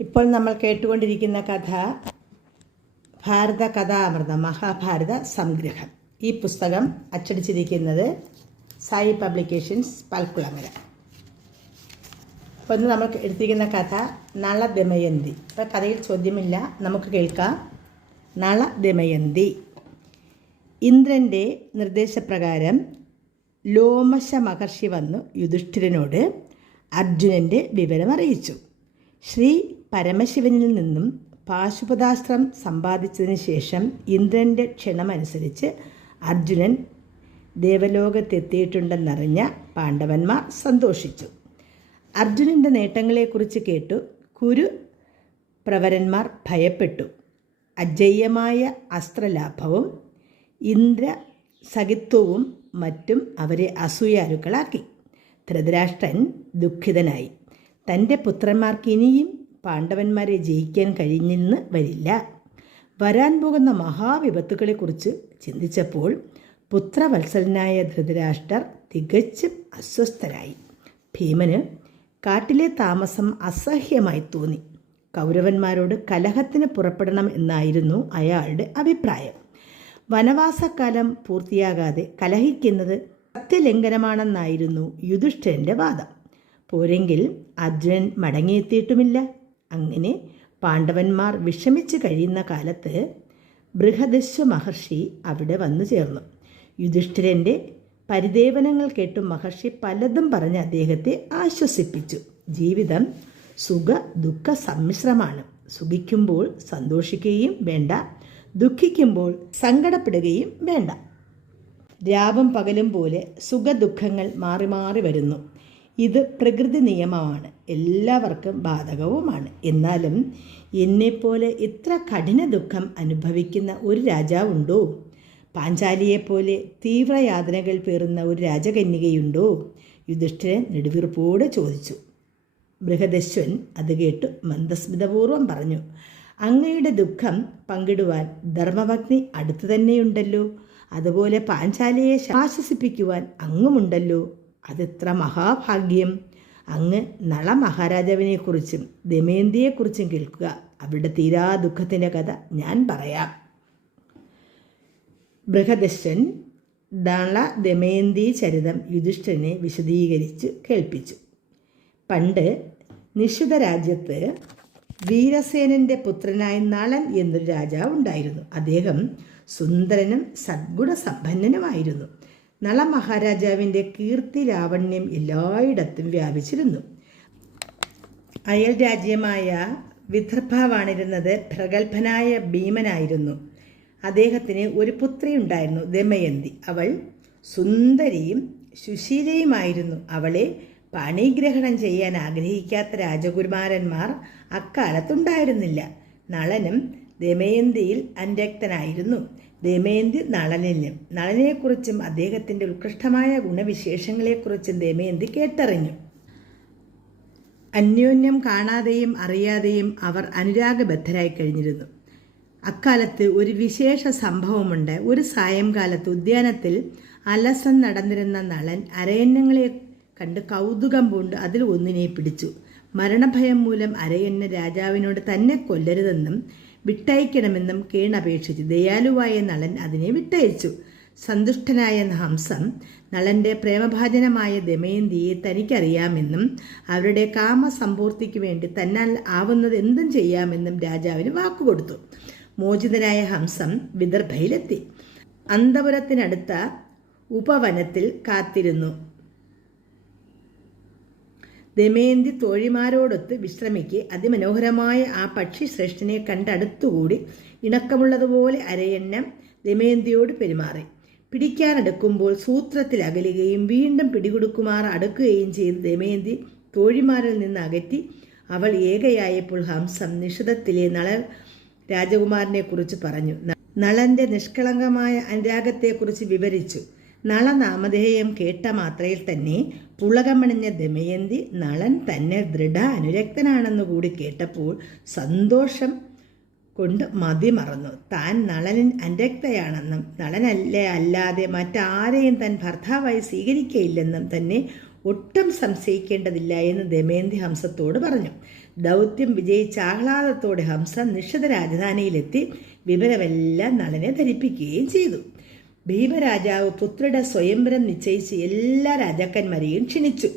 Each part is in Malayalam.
ഇപ്പോൾ നമ്മൾ കേട്ടുകൊണ്ടിരിക്കുന്ന കഥ ഭാരത കഥാമൃതം മഹാഭാരത സംഗ്രഹം. ഈ പുസ്തകം അച്ചടിച്ചിരിക്കുന്നത് സായി പബ്ലിക്കേഷൻസ് പൽക്കുളങ്ങര. അപ്പോൾ ഇന്ന് നമ്മൾ എടുത്തിരിക്കുന്ന കഥ നള ദമയന്തി ഇപ്പോൾ കഥയിൽ ചോദ്യമില്ല നമുക്ക് കേൾക്കാം. നള ദമയന്തി ഇന്ദ്രന്റെ നിർദ്ദേശപ്രകാരം ലോമശ മഹർഷി വന്നു യുധിഷ്ഠിരനോട് അർജുനന്റെ വിവരം അറിയിച്ചു ശ്രീ പരമശിവനിൽ നിന്നും പാശുപതാസ്ത്രം സമ്പാദിച്ചതിന് ശേഷം ഇന്ദ്രന്റെ ക്ഷണമനുസരിച്ച് അർജുനൻ ദേവലോകത്തെത്തിയിട്ടുണ്ടെന്നറിഞ്ഞ പാണ്ഡവന്മാർ സന്തോഷിച്ചു. അർജുനന്റെ നേട്ടങ്ങളെക്കുറിച്ച് കേട്ടു കുരു പ്രവരന്മാർ ഭയപ്പെട്ടു. അജയ്യമായ അസ്ത്രലാഭവും ഇന്ദ്ര സഖിത്വവും മറ്റും അവരെ അസൂയാലുക്കളാക്കി. ധൃതരാഷ്ട്രൻ ദുഃഖിതനായി. തന്റെ പുത്രന്മാർക്ക് ഇനിയും പാണ്ഡവന്മാരെ ജയിക്കാൻ കഴിഞ്ഞെന്ന് വരില്ല. വരാൻ പോകുന്ന മഹാവിപത്തുക്കളെക്കുറിച്ച് ചിന്തിച്ചപ്പോൾ പുത്രവത്സലനായ ധൃതരാഷ്ട്രർ തികച്ചും അസ്വസ്ഥരായി. ഭീമന് കാട്ടിലെ താമസം അസഹ്യമായി തോന്നി. കൗരവന്മാരോട് കലഹത്തിന് പുറപ്പെടണം എന്നായിരുന്നു അയാളുടെ അഭിപ്രായം. വനവാസക്കാലം പൂർത്തിയാകാതെ കലഹിക്കുന്നത് സത്യലംഘനമാണെന്നായിരുന്നു യുധിഷ്ഠിരന്റെ വാദം. പോരെങ്കിൽ അർജുനൻ മടങ്ങിയെത്തിയിട്ടുമില്ല. അങ്ങനെ പാണ്ഡവന്മാർ വിഷമിച്ച് കഴിയുന്ന കാലത്ത് ബൃഹദശ്വ മഹർഷി അവിടെ വന്നു ചേർന്നു. യുധിഷ്ഠിരന്റെ പരിദേവനങ്ങൾ കേട്ടു മഹർഷി പലതും പറഞ്ഞ് അദ്ദേഹത്തെ ആശ്വസിപ്പിച്ചു. ജീവിതം സുഖ ദുഃഖ സമ്മിശ്രമാണ്. സുഖിക്കുമ്പോൾ സന്തോഷിക്കുകയും വേണ്ട. ദുഃഖിക്കുമ്പോൾ സങ്കടപ്പെടുകയും വേണ്ട. രാവും പകലും പോലെ സുഖദുഃഖങ്ങൾ മാറി മാറി വരുന്നു. ഇത് പ്രകൃതി നിയമമാണ്. എല്ലാവർക്കും ബാധകവുമാണ്. എന്നാലും എന്നെപ്പോലെ ഇത്ര കഠിന ദുഃഖം അനുഭവിക്കുന്ന ഒരു രാജാവുണ്ടോ? പാഞ്ചാലിയെപ്പോലെ തീവ്രയാതനകൾ പേറുന്ന ഒരു രാജകന്യകയുണ്ടോ? യുധിഷ്ഠിരൻ നെടുവീർപ്പോടെ ചോദിച്ചു. ബൃഹദശ്വൻ അത് കേട്ടു മന്ദസ്മിതപൂർവം പറഞ്ഞു അങ്ങയുടെ ദുഃഖം പങ്കിടുവാൻ ധർമ്മഭഗ്നി അടുത്തു തന്നെയുണ്ടല്ലോ. അതുപോലെ പാഞ്ചാലിയെ ആശ്വസിപ്പിക്കുവാൻ അങ്ങുമുണ്ടല്ലോ. അതെത്ര മഹാഭാഗ്യം. അങ്ങ് നള മഹാരാജാവിനെക്കുറിച്ചും ദമയന്തിയെക്കുറിച്ചും കേൾക്കുക. അവിടെ തീരാ ദുഃഖത്തിന്റെ കഥ ഞാൻ പറയാം. ബൃഹദശ്വൻ നള ദമയന്തി ചരിതം യുധിഷ്ഠനെ വിശദീകരിച്ച് കേൾപ്പിച്ചു. പണ്ട് നിശ്ചിത രാജ്യത്ത് വീരസേനന്റെ പുത്രനായ നളൻ എന്നൊരു രാജാവ് ഉണ്ടായിരുന്നു അദ്ദേഹം സുന്ദരനും സദ്ഗുണസമ്പന്നനുമായിരുന്നു. നള മഹാരാജാവിന്റെ കീർത്തി ലാവണ്യം എല്ലായിടത്തും വ്യാപിച്ചിരുന്നു. അയൽ രാജ്യമായ വിദർഭവാണിരുന്നത് പ്രഗത്ഭനായ ഭീമനായിരുന്നു. അദ്ദേഹത്തിന് ഒരു പുത്രിയുണ്ടായിരുന്നു ദമയന്തി. അവൾ സുന്ദരിയും സുശീലയുമായിരുന്നു. അവളെ പണിഗ്രഹണം ചെയ്യാൻ ആഗ്രഹിക്കാത്ത രാജകുമാരന്മാർ അക്കാലത്തുണ്ടായിരുന്നില്ല. നളനും ദമയന്തിയിൽ അന്യക്തനായിരുന്നു ദമയന്തി നളനെയും നളനെക്കുറിച്ചും അദ്ദേഹത്തിന്റെ ഉത്കൃഷ്ടമായ ഗുണവിശേഷങ്ങളെക്കുറിച്ചും ദമയന്തി കേട്ടറിഞ്ഞു. അന്യോന്യം കാണാതെയും അറിയാതെയും അവർ അനുരാഗബദ്ധരായി കഴിഞ്ഞിരുന്നു. അക്കാലത്ത് ഒരു വിശേഷ സംഭവമുണ്ട്. ഒരു സായംകാലത്ത് ഉദ്യാനത്തിൽ അലസം നടന്നിരുന്ന നളൻ അരയന്നങ്ങളെ കണ്ട് കൗതുകം പൂണ്ട് അതിൽ ഒന്നിനെ പിടിച്ചു. മരണഭയം മൂലം അരയന്ന രാജാവിനോട് തന്നെ കൊല്ലരുതെന്നും വിട്ടയക്കണമെന്നും കേണപേക്ഷിച്ചു ദയാലുവായ നളൻ അതിനെ വിട്ടയച്ചു. സന്തുഷ്ടനായ ഹംസം നളന്റെ പ്രേമഭാജനമായ ദമയന്തിയെ തനിക്കറിയാമെന്നും അവരുടെ കാമ കാമസമ്പൂർത്തിക്ക് വേണ്ടി തന്നാൽ ആവുന്നത് എന്തും ചെയ്യാമെന്നും രാജാവിന് വാക്കുകൊടുത്തു. മോചിതനായ ഹംസം വിദർഭയിലെത്തി. അന്തപുരത്തിനടുത്ത ഉപവനത്തിൽ കാത്തിരുന്നു. ദമയന്തി തോഴിമാരോടൊത്ത് വിശ്രമിക്കെ അതിമനോഹരമായ ആ പക്ഷി ശ്രേഷ്ഠനെ കണ്ടടുത്തുകൂടി ഇണക്കമുള്ളതുപോലെ അരയന്നം ദമയന്തിയോട് പെരുമാറി. പിടിക്കാനടുക്കുമ്പോൾ സൂത്രത്തിൽ അകലുകയും വീണ്ടും പിടികൊടുക്കുമാർ അടുക്കുകയും ചെയ്ത് ദമയന്തി തോഴിമാരിൽ നിന്ന് അകറ്റി. അവൾ ഏകയായപ്പോൾ ഹംസം നിഷിതത്തിലെ നള രാജകുമാരനെക്കുറിച്ച് പറഞ്ഞു. നളന്റെ നിഷ്കളങ്കമായ അനുരാഗത്തെക്കുറിച്ച് വിവരിച്ചു. നളനാമധേയം കേട്ട മാത്രയിൽ തന്നെ പുളകമണിഞ്ഞ ദമയന്തി നളൻ തന്നെ ദൃഢ അനുരക്തനാണെന്നു കൂടി കേട്ടപ്പോൾ സന്തോഷം കൊണ്ട് മതിമറന്നു താൻ നളനിൻ അനുരക്തയാണെന്നും നളനല്ലേ അല്ലാതെ മറ്റാരെയും തൻ ഭർത്താവായി സ്വീകരിക്കയില്ലെന്നും തന്നെ ഒട്ടും സംശയിക്കേണ്ടതില്ല എന്ന് ദമയന്തി ഹംസത്തോട് പറഞ്ഞു. ദൗത്യം വിജയിച്ച ആഹ്ലാദത്തോടെ ഹംസ നിഷിത രാജധാനിയിലെത്തി വിവരമെല്ലാം നളനെ ധരിപ്പിക്കുകയും ചെയ്തു. ഭീമരാജാവ് പുത്രിയുടെ സ്വയംവരം നിശ്ചയിച്ച് എല്ലാ രാജാക്കന്മാരെയും ക്ഷണിച്ചു.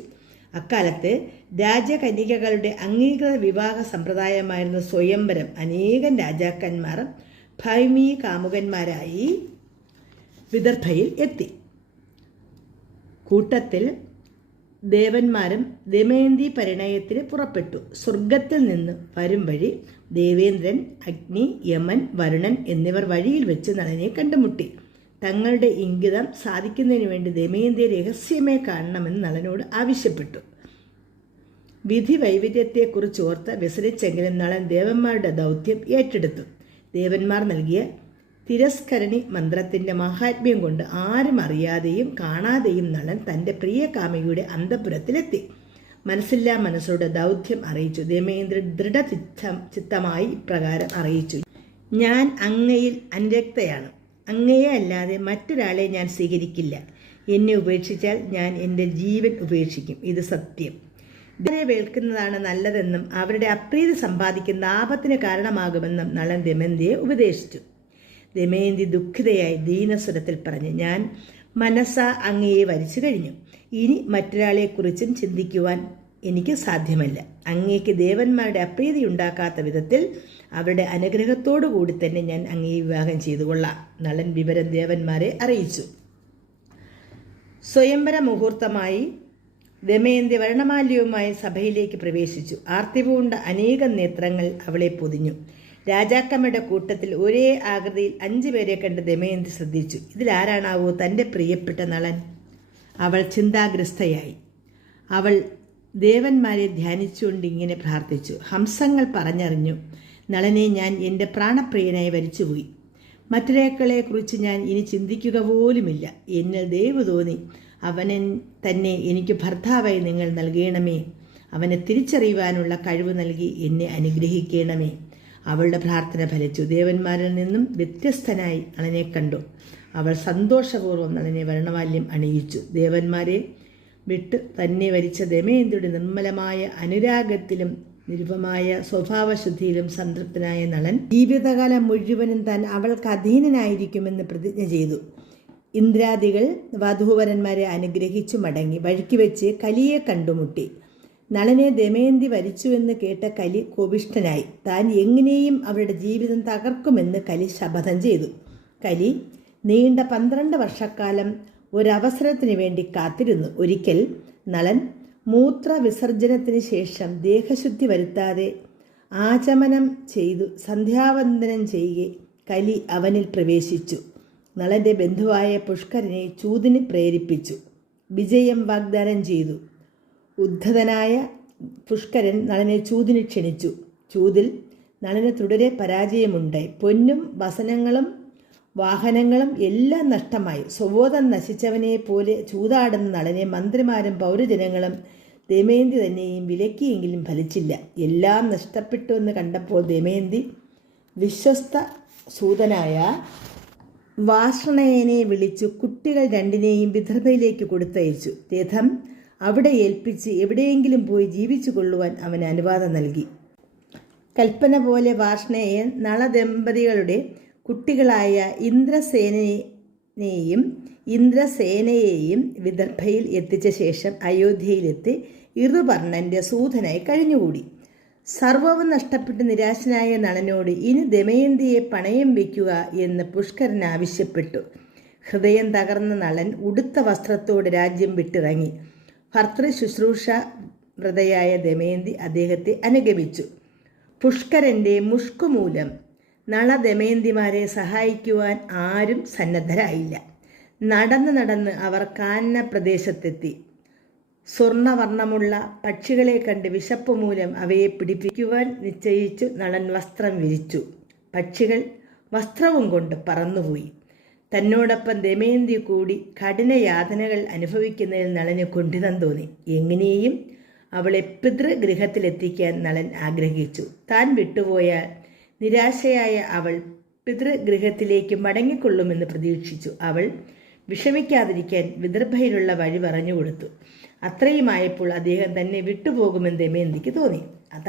അക്കാലത്ത് രാജകന്യകകളുടെ അംഗീകൃത വിവാഹ സമ്പ്രദായമായിരുന്ന സ്വയംവരം അനേകം രാജാക്കന്മാർ ഭൈമീ കാമുകന്മാരായി വിദർഭയിൽ എത്തി. കൂട്ടത്തിൽ ദേവന്മാരും ദമയന്തി പരിണയത്തിന് പുറപ്പെട്ടു. സ്വർഗത്തിൽ നിന്ന് വരും വഴി ദേവേന്ദ്രൻ അഗ്നി യമൻ വരുണൻ എന്നിവർ വഴിയിൽ വെച്ച് നളനെ കണ്ടുമുട്ടി. തങ്ങളുടെ ഇംഗിതം സാധിക്കുന്നതിന് വേണ്ടി ദമയന്തിയെ രഹസ്യമേ കാണണമെന്ന് നളനോട് ആവശ്യപ്പെട്ടു. വിധി വൈവിധ്യത്തെക്കുറിച്ച് ഓർത്ത് വ്യസനിച്ചെങ്കിലും നളൻ ദേവന്മാരുടെ ദൗത്യം ഏറ്റെടുത്തു. ദേവന്മാർ നൽകിയ തിരസ്കരണി മന്ത്രത്തിന്റെ മഹാത്മ്യം കൊണ്ട് ആരും അറിയാതെയും കാണാതെയും നളൻ തന്റെ പ്രിയ കാമികയുടെ അന്തപുരത്തിലെത്തി. മനസ്സില്ലാ മനസ്സോടെ ദൗത്യം അറിയിച്ചു. ദമേന്ദ്രൻ ദൃഢചിത്തം ചിത്തമായി ഇപ്രകാരം അറിയിച്ചു. ഞാൻ അങ്ങയിൽ അനുരക്തയാണ് അങ്ങയെ അല്ലാതെ മറ്റൊരാളെ ഞാൻ സ്വീകരിക്കില്ല. എന്നെ ഉപേക്ഷിച്ചാൽ ഞാൻ എന്റെ ജീവൻ ഉപേക്ഷിക്കും. ഇത് സത്യം. ഇതിനെ വേൾക്കുന്നതാണ് നല്ലതെന്നും അവരുടെ അപ്രീതി സമ്പാദിക്കുന്ന ആപത്തിന് കാരണമാകുമെന്നും നളൻ ദമയന്തിയെ ഉപദേശിച്ചു. ദമയന്തി ദുഃഖിതയായി ദീനസ്വരത്തിൽ പറഞ്ഞു ഞാൻ മനസ്സ അങ്ങയെ വരിച്ചു കഴിഞ്ഞു. ഇനി മറ്റൊരാളെക്കുറിച്ചും ചിന്തിക്കുവാൻ എനിക്ക് സാധ്യമല്ല. അങ്ങേക്ക് ദേവന്മാരുടെ അപ്രീതി ഉണ്ടാക്കാത്ത വിധത്തിൽ അവരുടെ അനുഗ്രഹത്തോടു കൂടി തന്നെ ഞാൻ അങ്ങേ വിവാഹം ചെയ്തു കൊള്ളാം. നളൻ വിവരം ദേവന്മാരെ അറിയിച്ചു. സ്വയംവര മുഹൂർത്തമായി ദമയന്തി വർണമാല്യവുമായി സഭയിലേക്ക് പ്രവേശിച്ചു. ആർത്തിപൂണ്ട അനേകം നേത്രങ്ങൾ അവളെ പൊതിഞ്ഞു. രാജാക്കമ്മയുടെ കൂട്ടത്തിൽ ഒരേ ആകൃതിയിൽ അഞ്ചു പേരെ കണ്ട് ദമയന്തി ശ്രദ്ധിച്ചു. ഇതിലാരാണാവോ തന്റെ പ്രിയപ്പെട്ട നളൻ? അവൾ ചിന്താഗ്രസ്തയായി. അവൾ ദേവന്മാരെ ധ്യാനിച്ചുകൊണ്ട് ഇങ്ങനെ പ്രാർത്ഥിച്ചു. ഹംസങ്ങൾ പറഞ്ഞറിഞ്ഞു നളനെ ഞാൻ എന്റെ പ്രാണപ്രിയനായി വരിച്ചുപോയി മറ്റൊരാക്കളെക്കുറിച്ച് ഞാൻ ഇനി ചിന്തിക്കുക പോലുമില്ല. എന്നിൽ ദേവ് തോന്നി അവനെ തന്നെ എനിക്ക് ഭർത്താവായി നിങ്ങൾ നൽകണമേ. അവനെ തിരിച്ചറിയുവാനുള്ള കഴിവ് നൽകി എന്നെ അനുഗ്രഹിക്കണമേ. അവളുടെ പ്രാർത്ഥന ഫലിച്ചു. ദേവന്മാരിൽ നിന്നും വ്യത്യസ്തനായി നളനെ കണ്ടു. അവൾ സന്തോഷപൂർവം നളനെ വർണവാല്യം അണിയിച്ചു. ദേവന്മാരെ വിട്ട് തന്നെ വരിച്ച ദമയന്തിയുടെ നിർമ്മലമായ അനുരാഗത്തിലും നിരുപമായ സ്വഭാവശുദ്ധിയിലും സംതൃപ്തനായ നളൻ ജീവിതകാലം മുഴുവനും താൻ അവൾക്ക് അധീനനായിരിക്കുമെന്ന് പ്രതിജ്ഞ ചെയ്തു. ഇന്ദ്രാദികൾ വധൂവരന്മാരെ അനുഗ്രഹിച്ചു മടങ്ങി വഴിക്ക് വെച്ച് കലിയെ കണ്ടുമുട്ടി. നളനെ ദമയന്തി വരിച്ചുവെന്ന് കേട്ട കലി കോപിഷ്ഠനായി. താൻ എങ്ങനെയും അവരുടെ ജീവിതം തകർക്കുമെന്ന് കലി ശപഥം ചെയ്തു. കലി നീണ്ട പന്ത്രണ്ട് വർഷക്കാലം ഒരവസരത്തിന് വേണ്ടി കാത്തിരുന്നു. ഒരിക്കൽ നളൻ മൂത്ര വിസർജനത്തിന് ശേഷം ദേഹശുദ്ധി വരുത്താതെ ആചമനം ചെയ്തു സന്ധ്യാവന്ദനം ചെയ്യുക കലി അവനിൽ പ്രവേശിച്ചു. നളന്റെ ബന്ധുവായ പുഷ്കരനെ ചൂതിന് പ്രേരിപ്പിച്ചു. വിജയം വാഗ്ദാനം ചെയ്തു. ഉദ്ധതനായ പുഷ്കരൻ നളനെ ചൂതിന് ക്ഷണിച്ചു. ചൂതിൽ നളന് തുടരെ പരാജയമുണ്ടായി. പൊന്നും വസനങ്ങളും വാഹനങ്ങളും എല്ലാം നഷ്ടമായി. സ്വബോധം നശിച്ചവനെ പോലെ ചൂതാടുന്ന നളനെ മന്ത്രിമാരും പൗരജനങ്ങളും ദമയന്തി തന്നെയും വിലക്കിയെങ്കിലും ഫലിച്ചില്ല. എല്ലാം നഷ്ടപ്പെട്ടു എന്ന് കണ്ടപ്പോൾ ദമയന്തി വിശ്വസ്ത സൂതനായ വാഷണയനെ വിളിച്ചു കുട്ടികൾ രണ്ടിനെയും വിദർഭയിലേക്ക് കൊടുത്തയച്ചു. രഥം അവിടെ ഏൽപ്പിച്ച് എവിടെയെങ്കിലും പോയി ജീവിച്ചു കൊള്ളുവാൻ അവൻ അനുവാദം നൽകി. കൽപ്പന പോലെ വാഷ്ണയൻ നളദമ്പതികളുടെ കുട്ടികളായ ഇന്ദ്രസേനയെയും ഇന്ദ്രസേനയെയും വിദർഭയിൽ എത്തിച്ച ശേഷം അയോധ്യയിലെത്തി ഋതുപർണന്റെ സൂതനായി കഴിഞ്ഞുകൂടി. സർവവും നഷ്ടപ്പെട്ട് നിരാശനായ നളനോട് ഇനി ദമയന്തിയെ പണയം വയ്ക്കുക എന്ന് പുഷ്കരൻ ആവശ്യപ്പെട്ടു. ഹൃദയം തകർന്ന നളൻ ഉടുത്ത വസ്ത്രത്തോടെ രാജ്യം വിട്ടിറങ്ങി. ഭർത്തൃ ശുശ്രൂഷ വ്രതയായ ദമയന്തി അദ്ദേഹത്തെ അനുഗമിച്ചു. പുഷ്കരന്റെ മുഷ്കുമൂലം നള ദമയന്തിമാരെ സഹായിക്കുവാൻ ആരും സന്നദ്ധരായില്ല. നടന്ന് നടന്ന് അവർ കാന്ന പ്രദേശത്തെത്തി സ്വർണവർണമുള്ള പക്ഷികളെ കണ്ട് വിശപ്പ് മൂലം അവയെ പിടിപ്പിക്കുവാൻ നിശ്ചയിച്ചു നളൻ വസ്ത്രം വിരിച്ചു. പക്ഷികൾ വസ്ത്രവും കൊണ്ട് പറന്നുപോയി. തന്നോടൊപ്പം ദമയന്തി കൂടി കഠിനയാതനകൾ അനുഭവിക്കുന്നതിൽ നളന് കുണ്ഠിതം തോന്നി. എങ്ങനെയും അവളെ പിതൃഗൃഹത്തിലെത്തിക്കാൻ നളൻ ആഗ്രഹിച്ചു. താൻ വിട്ടുപോയാൽ നിരാശയായ അവൾ പിതൃഗൃഹത്തിലേക്ക് മടങ്ങിക്കൊള്ളുമെന്ന് പ്രതീക്ഷിച്ചു. അവൾ വിഷമിക്കാതിരിക്കാൻ വിദർഭയിലുള്ള വഴി പറഞ്ഞു പറഞ്ഞുകൊടുത്തു അത്രയുമായപ്പോൾ അദ്ദേഹം തന്നെ വിട്ടുപോകുമെന്ന് ദമയന്തിക്ക് തോന്നി.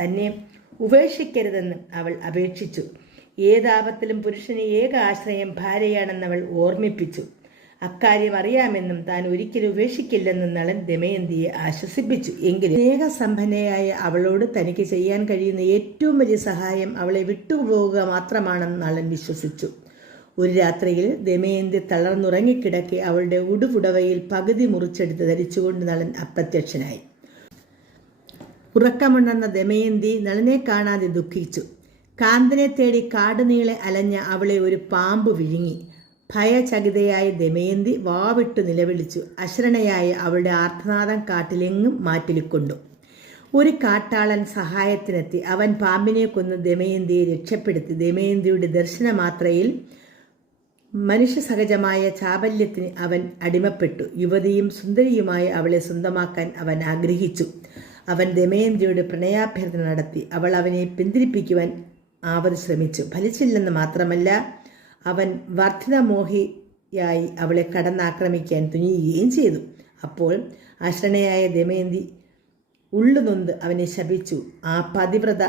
തന്നെ ഉപേക്ഷിക്കരുതെന്ന് അവൾ അപേക്ഷിച്ചു. ഏതാപത്തിലും പുരുഷന് ഏക ആശ്രയം ഭാര്യയാണെന്ന് അവൾ ഓർമ്മിപ്പിച്ചു. അക്കാര്യം അറിയാമെന്നും താൻ ഒരിക്കലും ഉപേക്ഷിക്കില്ലെന്നും നളൻ ദമയന്തിയെ ആശ്വസിപ്പിച്ചു. എങ്കിലും സ്നേഹസമ്പന്നയായ അവളോട് തനിക്ക് ചെയ്യാൻ കഴിയുന്ന ഏറ്റവും വലിയ സഹായം അവളെ വിട്ടുപോകുക മാത്രമാണെന്ന് നളൻ വിശ്വസിച്ചു. ഒരു രാത്രിയിൽ ദമയന്തി തളർന്നുറങ്ങിക്കിടക്കെ അവളുടെ ഉടുപുടവയിൽ പകുതി മുറിച്ചെടുത്ത് ധരിച്ചുകൊണ്ട് നളൻ അപ്രത്യക്ഷനായി. ഉറക്കമുണ്ടെന്ന ദമയന്തി നളനെ കാണാതെ ദുഃഖിച്ചു. കാന്തനെ തേടി കാടുനീളെ അലഞ്ഞ അവളെ ഒരു പാമ്പ് വിഴുങ്ങി. ഭയചകിതയായ ദമയന്തി വാവിട്ടു നിലവിളിച്ചു. അശ്രണയായി അവളുടെ ആർത്തനാദം കാട്ടിലെങ്ങും മാറ്റിലിക്കൊണ്ടു. ഒരു കാട്ടാളൻ സഹായത്തിനെത്തി. അവൻ പാമ്പിനെ കൊന്ന് ദമയന്തിയെ രക്ഷപ്പെടുത്തി. ദമയന്തിയുടെ ദർശനമാത്രയിൽ മനുഷ്യസഹജമായ ചാബല്യത്തിന് അവൻ അടിമപ്പെട്ടു. യുവതിയും സുന്ദരിയുമായി അവളെ സ്വന്തമാക്കാൻ അവൻ ആഗ്രഹിച്ചു. അവൻ ദമയന്തിയുടെ പ്രണയാഭ്യർത്ഥന നടത്തി. അവൾ അവനെ പിന്തിരിപ്പിക്കുവാൻ ആവത് ശ്രമിച്ചു. ഫലിച്ചില്ലെന്ന് മാത്രമല്ല അവൻ വർദ്ധിതമോഹിയായി അവളെ കടന്നാക്രമിക്കാൻ തുനിയുകയും ചെയ്തു. അപ്പോൾ അശ്രണയായ ദമയന്തി ഉള്ളുനൊന്ത് അവനെ ശപിച്ചു. ആ പതിവ്രത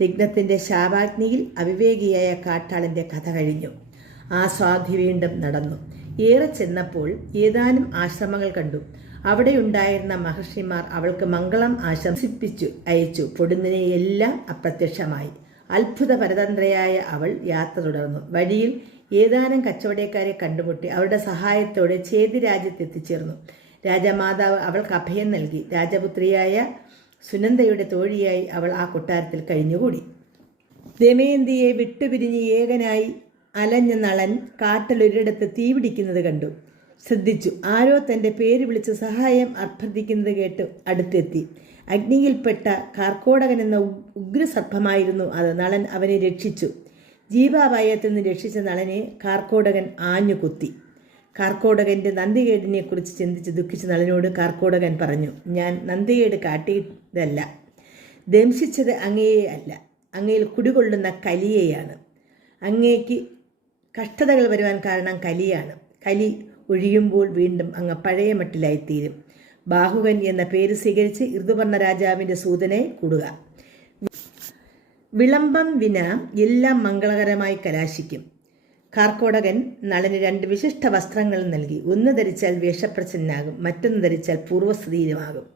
തിഗ്നത്തിന്റെ ശാപാഗ്നിയിൽ അവിവേകിയായ കാട്ടാളന്റെ കഥ കഴിഞ്ഞു. ആ സ്വാധി വീണ്ടും നടന്നു. ഏറെ ചെന്നപ്പോൾ ഏതാനും ആശ്രമങ്ങൾ കണ്ടു. അവിടെയുണ്ടായിരുന്ന മഹർഷിമാർ അവൾക്ക് മംഗളം ആശംസിപ്പിച്ചു അയച്ചു. പൊടുന്നിനെയെല്ലാം അപ്രത്യക്ഷമായി. അത്ഭുത പരതന്ത്രയായ അവൾ യാത്ര തുടർന്നു. വഴിയിൽ ഏതാനും കച്ചവടക്കാരെ കണ്ടുമുട്ടി അവരുടെ സഹായത്തോടെ ചേതി രാജ്യത്തെത്തിച്ചേർന്നു. രാജമാതാവ് അവൾക്ക് അഭയം നൽകി. രാജപുത്രിയായ സുനന്ദയുടെ തോഴിയായി അവൾ ആ കൊട്ടാരത്തിൽ കഴിഞ്ഞുകൂടി. ദമയന്തിയെ വിട്ടുപിരിഞ്ഞ് ഏകനായി അലഞ്ഞ നളൻ കാട്ടിലൊരിടത്ത് തീപിടിക്കുന്നത് കണ്ടു. ശ്രദ്ധിച്ചു. ആരോ തന്റെ പേര് വിളിച്ച് സഹായം അഭ്യർത്ഥിക്കുന്നത് കേട്ട് അടുത്തെത്തി. അഗ്നിയിൽപ്പെട്ട കാർക്കോടകൻ എന്ന ഉഗ്രസർപ്പമായിരുന്നു അത്. നളൻ അവനെ രക്ഷിച്ചു. ജീവാപായത്തിൽ നിന്ന് രക്ഷിച്ച നളനെ കാർക്കോടകൻ ആഞ്ഞു കുത്തി കാർക്കോടകന്റെ നന്ദികേടിനെക്കുറിച്ച് ചിന്തിച്ച് ദുഃഖിച്ച നളനോട് കാർക്കോടകൻ പറഞ്ഞു ഞാൻ നന്ദികേട് കാട്ടിയതല്ല. ദംശിച്ചത് അങ്ങയെ അല്ല. അങ്ങയിൽ കുടികൊള്ളുന്ന കലിയെയാണ്. അങ്ങേക്ക് കഷ്ടതകൾ വരുവാൻ കാരണം കലിയാണ്. കലി ഒഴിയുമ്പോൾ വീണ്ടും അങ്ങ് പഴയ മട്ടിലായിത്തീരും. ബാഹുവൻ എന്ന പേര് സ്വീകരിച്ച് ഋതുവർണ രാജാവിന്റെ സൂതനെ കൂടുക. വിളംബം വിന എല്ലാം മംഗളകരമായി കലാശിക്കും. കാർക്കോടകൻ നളന് രണ്ട് വിശിഷ്ട വസ്ത്രങ്ങൾ നൽകി. ഒന്ന് ധരിച്ചാൽ വേഷപ്രച്ഛനാകും മറ്റൊന്ന് ധരിച്ചാൽ പൂർവസ്ഥിതിയിലുമാകും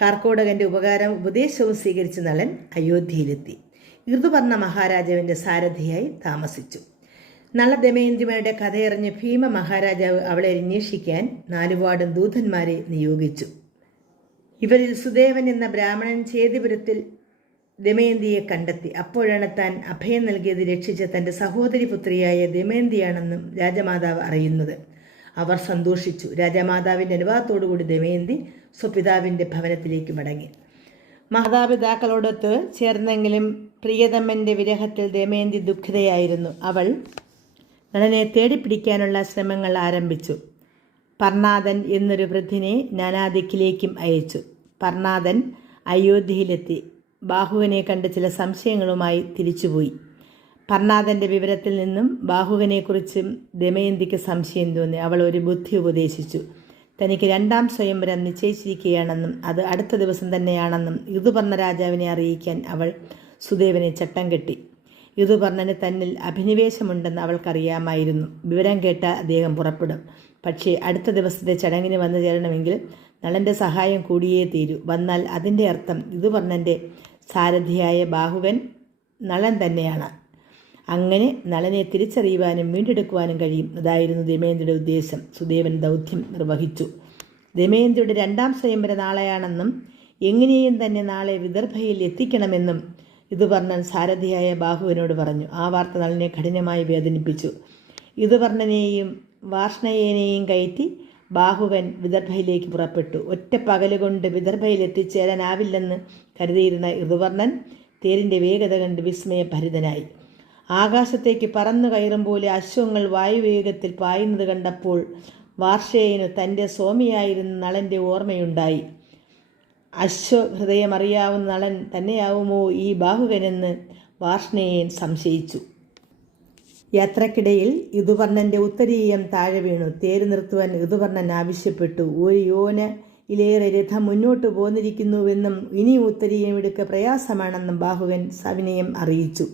കാർക്കോടകന്റെ ഉപകാരം ഉപദേശവും സ്വീകരിച്ച് നളൻ അയോധ്യയിലെത്തി. ഋതുവർണ മഹാരാജാവിന്റെ സാരഥിയായി താമസിച്ചു. നള ദമയന്തിമാരുടെ കഥയറിഞ്ഞ് ഭീമ മഹാരാജാവ് അവളെ അന്വേഷിക്കാൻ നാലുപാടും ദൂതന്മാരെ നിയോഗിച്ചു. ഇവരിൽ സുദേവൻ എന്ന ബ്രാഹ്മണൻ ചേതിപുരത്തിൽ ദമയന്തിയെ കണ്ടെത്തി. അപ്പോഴാണ് താൻ അഭയം നൽകിയത് രക്ഷിച്ച തന്റെ സഹോദരി പുത്രിയായ ദമയന്തിയാണെന്നും രാജമാതാവ് അറിയുന്നത്. അവർ സന്തോഷിച്ചു. രാജമാതാവിന്റെ അനുവാദത്തോടുകൂടി ദമയന്തി സ്വപിതാവിന്റെ ഭവനത്തിലേക്ക് മടങ്ങി. മാതാപിതാക്കളോടൊത്ത് ചേർന്നെങ്കിലും പ്രിയതമ്മന്റെ വിരഹത്തിൽ ദമയന്തി ദുഃഖിതയായിരുന്നു. അവൾ നടനെ തേടിപ്പിടിക്കാനുള്ള ശ്രമങ്ങൾ ആരംഭിച്ചു. പർണാദൻ എന്നൊരു വൃദ്ധനെ നാനാദിക്കിലേക്കും അയച്ചു. പർണാദൻ അയോധ്യയിലെത്തി. ബാഹുവിനെ കണ്ട് ചില സംശയങ്ങളുമായി തിരിച്ചുപോയി. പർണാദന്റെ വിവരത്തിൽ നിന്നും ബാഹുവിനെക്കുറിച്ചും ദമയന്തിക്ക് സംശയം തോന്നി. അവൾ ഒരു ബുദ്ധി ഉപദേശിച്ചു. തനിക്ക് രണ്ടാം സ്വയംവരം നിശ്ചയിച്ചിരിക്കുകയാണെന്നും അത് അടുത്ത ദിവസം തന്നെയാണെന്നും ഋതുപർണ രാജാവിനെ അറിയിക്കാൻ അവൾ സുദേവനെ ചട്ടം കെട്ടി. ഋതുപർണന് തന്നിൽ അഭിനിവേശമുണ്ടെന്ന് അവൾക്കറിയാമായിരുന്നു. വിവരം കേട്ട അദ്ദേഹം പുറപ്പെടും. പക്ഷേ അടുത്ത ദിവസത്തെ ചടങ്ങിന് വന്നു ചേരണമെങ്കിൽ നളന്റെ സഹായം കൂടിയേ തീരൂ. വന്നാൽ അതിന്റെ അർത്ഥം ഋതുപർണന്റെ സാരഥിയായ ബാഹുവൻ നളൻ തന്നെയാണ്. അങ്ങനെ നളനെ തിരിച്ചറിയുവാനും വീണ്ടെടുക്കുവാനും കഴിയും. അതായിരുന്നു ദമയന്തിയുടെ ഉദ്ദേശം. സുദേവൻ ദൗത്യം നിർവഹിച്ചു. ദമയന്തിയുടെ രണ്ടാം സ്വയംവര നാളെയാണെന്നും എങ്ങനെയും തന്നെ നാളെ വിദർഭയിൽ എത്തിക്കണമെന്നും ഇത് പറഞ്ഞാൽ സാരഥിയായ ബാഹുവിനോട് പറഞ്ഞു. ആ വാർത്ത നളിനെ കഠിനമായി വേദനിപ്പിച്ചു. ഇതുവർണനെയും വാർഷ്ണയേനെയും കയറ്റി ബാഹുവൻ വിദർഭയിലേക്ക് പുറപ്പെട്ടു. ഒറ്റ പകലുകൊണ്ട് വിദർഭയിൽ എത്തിച്ചേരാനാവില്ലെന്ന് കരുതിയിരുന്ന ഋതുവർണൻ തേരിന്റെ വേഗത കണ്ട് വിസ്മയഭരിതനായി. ആകാശത്തേക്ക് പറന്നു കയറും പോലെ അശ്വങ്ങൾ വായുവേഗത്തിൽ പായുന്നത് കണ്ടപ്പോൾ വാർഷേയനു തന്റെ സ്വാമിയായിരുന്ന നളന്റെ ഓർമ്മയുണ്ടായി. അശ്വഹൃദയമറിയാവുന്ന നളൻ തന്നെയാവുമോ ഈ ബാഹുകനെന്ന് വാർഷ്ണേയൻ സംശയിച്ചു. യാത്രക്കിടയിൽ ഋതുപർണന്റെ ഉത്തരീയം താഴെ വീണു. തേര് നിർത്തുവാൻ ഇതുവർണൻ ആവശ്യപ്പെട്ടു. ഒരു യോന ഇലേറെ രഥം മുന്നോട്ട് പോന്നിരിക്കുന്നുവെന്നും ഇനി ഉത്തരീയം എടുക്ക പ്രയാസമാണെന്നും ബാഹുവൻ സവിനയം അറിയിച്ചു.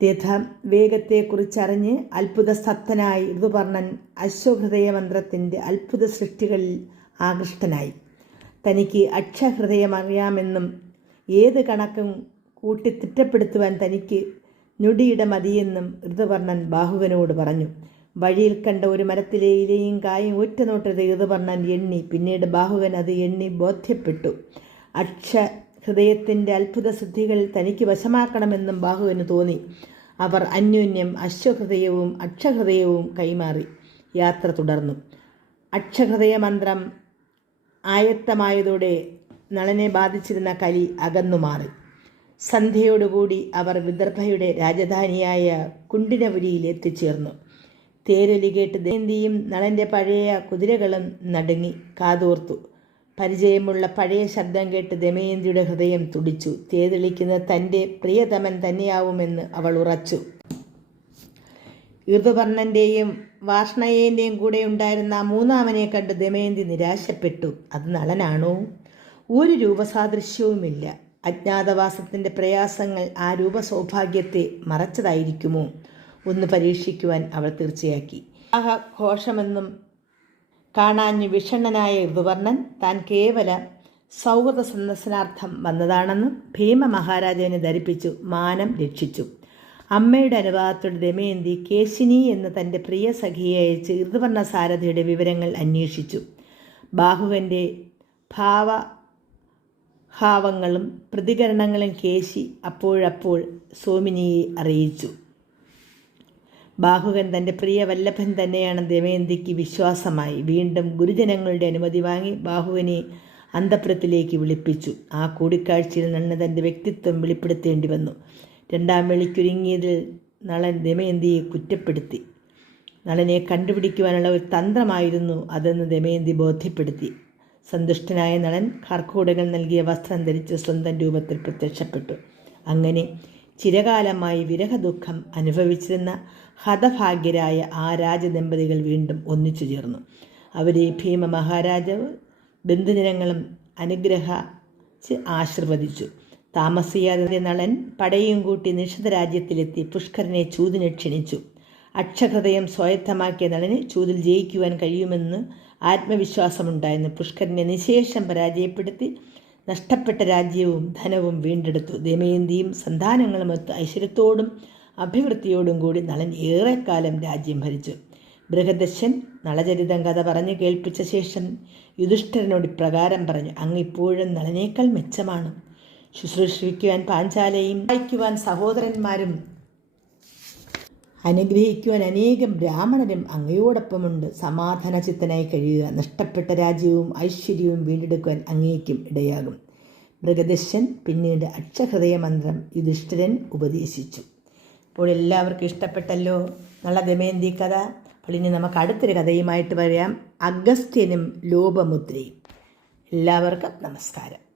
രഥ വേഗത്തെക്കുറിച്ചറിഞ്ഞ് അത്ഭുത സത്തനായി ഋതുപർണൻ അശ്വഹൃദയമന്ത്രത്തിന്റെ അത്ഭുത സൃഷ്ടികളിൽ ആകൃഷ്ടനായി. തനിക്ക് അക്ഷഹൃദയമറിയാമെന്നും ഏത് കണക്കും കൂട്ടി തിട്ടപ്പെടുത്തുവാൻ തനിക്ക് ഞൊടിയിട മതിയെന്നും ഋതുവർണൻ ബാഹുകനോട് പറഞ്ഞു. വഴിയിൽ കണ്ട ഒരു മരത്തിലെ ഇലയും കായും ഒറ്റ നോട്ടത് ഋതുപർണൻ എണ്ണി. പിന്നീട് ബാഹുകൻ അത് എണ്ണി ബോധ്യപ്പെട്ടു. അക്ഷ ഹൃദയത്തിന്റെ അത്ഭുത സിദ്ധികൾ തനിക്ക് വശമാക്കണമെന്നും ബാഹുവിന് തോന്നി. അവർ അന്യോന്യം അശ്വഹൃദയവും അക്ഷഹൃദയവും കൈമാറി. യാത്ര തുടർന്നു. അക്ഷഹൃദയ മന്ത്രം ആയത്തമായതോടെ നളനെ ബാധിച്ചിരുന്ന കലി അകന്നുമാറി സന്ധ്യയോടുകൂടി അവർ വിദർഭയുടെ രാജധാനിയായ കുണ്ടിനപുരിയിൽ എത്തിച്ചേർന്നു. തേരലികേട്ട് ദേന്തിയും നളന്റെ പഴയ കുതിരകളും നടുങ്ങി കാതോർത്തു. പരിചയമുള്ള പഴയ ശബ്ദം കേട്ട് ദമയന്തിയുടെ ഹൃദയം തുടിച്ചു. തേതെളിക്കുന്ന തന്റെ പ്രിയതമൻ തന്നെയാവുമെന്ന് അവൾ ഉറച്ചു. ഋതുപർണന്റെയും വാഷ്ണയേന്റെയും കൂടെ ഉണ്ടായിരുന്ന മൂന്നാമനെ കണ്ട് ദമയന്തി നിരാശപ്പെട്ടു. അത് നളനാണോ? ഒരു രൂപസാദൃശ്യവുമില്ല. അജ്ഞാതവാസത്തിന്റെ പ്രയാസങ്ങൾ ആ രൂപസൗഭാഗ്യത്തെ മറച്ചതായിരിക്കുമോ? ഒന്ന് പരീക്ഷിക്കുവാൻ അവൾ തീർച്ചയാക്കി. ഘോഷമെന്നും കാണാഞ്ഞു വിഷണ്ണനായ ഋതുവർണൻ താൻ കേവല സൗഹൃദ സന്ദർശനാർത്ഥം വന്നതാണെന്നും ഭീമ മഹാരാജാവിനെ ധരിപ്പിച്ചു മാനം രക്ഷിച്ചു. അമ്മയുടെ അനുവാദത്തോടെ ദമയന്തി കേശിനി എന്ന തന്റെ പ്രിയ സഖിയെ അയച്ച് ഋതുവർണ സാരഥിയുടെ വിവരങ്ങൾ അന്വേഷിച്ചു. ബാഹുവിന്റെ ഭാവ ഭാവങ്ങളും പ്രതികരണങ്ങളും കേശി അപ്പോഴപ്പോൾ സോമിനിയെ അറിയിച്ചു. ബാഹുകൻ തന്റെ പ്രിയ വല്ലഭൻ തന്നെയാണ് ദമയന്തിക്ക് വിശ്വാസമായി. വീണ്ടും ഗുരുജനങ്ങളുടെ അനുമതി വാങ്ങി ബാഹുവിനെ അന്തപുരത്തിലേക്ക് വിളിപ്പിച്ചു. ആ കൂടിക്കാഴ്ചയിൽ നിന്ന് തന്റെ വ്യക്തിത്വം വെളിപ്പെടുത്തേണ്ടി വന്നു. രണ്ടാം വെളിക്കൊരുങ്ങിയതിൽ നളൻ ദമയന്തിയെ കുറ്റപ്പെടുത്തി. നളനെ കണ്ടുപിടിക്കുവാനുള്ള ഒരു തന്ത്രമായിരുന്നു അതെന്ന് ദമയന്തി ബോധ്യപ്പെടുത്തി. സന്തുഷ്ടനായ നളൻ കർക്കൂടകൾ നൽകിയ വസ്ത്രം ധരിച്ച് സ്വന്തം രൂപത്തിൽ പ്രത്യക്ഷപ്പെട്ടു. അങ്ങനെ ചിരകാലമായി വിരഹദുഃഖം അനുഭവിച്ചിരുന്ന ഹതഭാഗ്യരായ ആ രാജദമ്പതികൾ വീണ്ടും ഒന്നിച്ചു ചേർന്നു. അവരെ ഭീമ മഹാരാജാവ് ബന്ധുജനങ്ങളും അനുഗ്രഹിച്ച് ആശീർവദിച്ചു. താമസിയാതെ നളൻ പടയും കൂട്ടി നിഷിത രാജ്യത്തിലെത്തി പുഷ്കരനെ ചൂതിനെ ക്ഷണിച്ചു. അക്ഷഹൃദയം സ്വായത്തമാക്കിയ നളന് ചൂതിൽ ജയിക്കുവാൻ കഴിയുമെന്ന് ആത്മവിശ്വാസമുണ്ടായിരുന്നു പുഷ്കരനെ നിശേഷം പരാജയപ്പെടുത്തി നഷ്ടപ്പെട്ട രാജ്യവും ധനവും വീണ്ടെടുത്തു. ദമയന്തിയും സന്താനങ്ങളുമൊത്ത് ഐശ്വര്യത്തോടും അഭിവൃദ്ധിയോടും കൂടി നളൻ ഏറെക്കാലം രാജ്യം ഭരിച്ചു. ബൃഹദശൻ നളചരിതം കഥ പറഞ്ഞു കേൾപ്പിച്ച ശേഷം യുധിഷ്ഠിരനോട് ഇപ്രകാരം പറഞ്ഞു അങ്ങിപ്പോഴും നളനേക്കാൾ മെച്ചമാണ്. ശുശ്രൂഷിക്കുവാൻ പാഞ്ചാലയും വായിക്കുവാൻ സഹോദരന്മാരും അനുഗ്രഹിക്കുവാൻ അനേകം ബ്രാഹ്മണരും അങ്ങയോടൊപ്പമുണ്ട്. സമാധാന ചിത്തനായി കഴിയുക നഷ്ടപ്പെട്ട രാജ്യവും ഐശ്വര്യവും വീണ്ടെടുക്കുവാൻ അങ്ങേക്കും ഇടയാകും. മൃഗദശൻ പിന്നീട് അക്ഷഹൃദയ മന്ത്രം യുധിഷ്ഠിരൻ ഉപദേശിച്ചു. അപ്പോൾ എല്ലാവർക്കും ഇഷ്ടപ്പെട്ടല്ലോ? നല്ല ദമയന്തി കഥ. അപ്പോൾ ഇനി നമുക്ക് അടുത്തൊരു കഥയുമായിട്ട് പറയാം അഗസ്ത്യനും ലോപമുദ്രയും. എല്ലാവർക്കും നമസ്കാരം.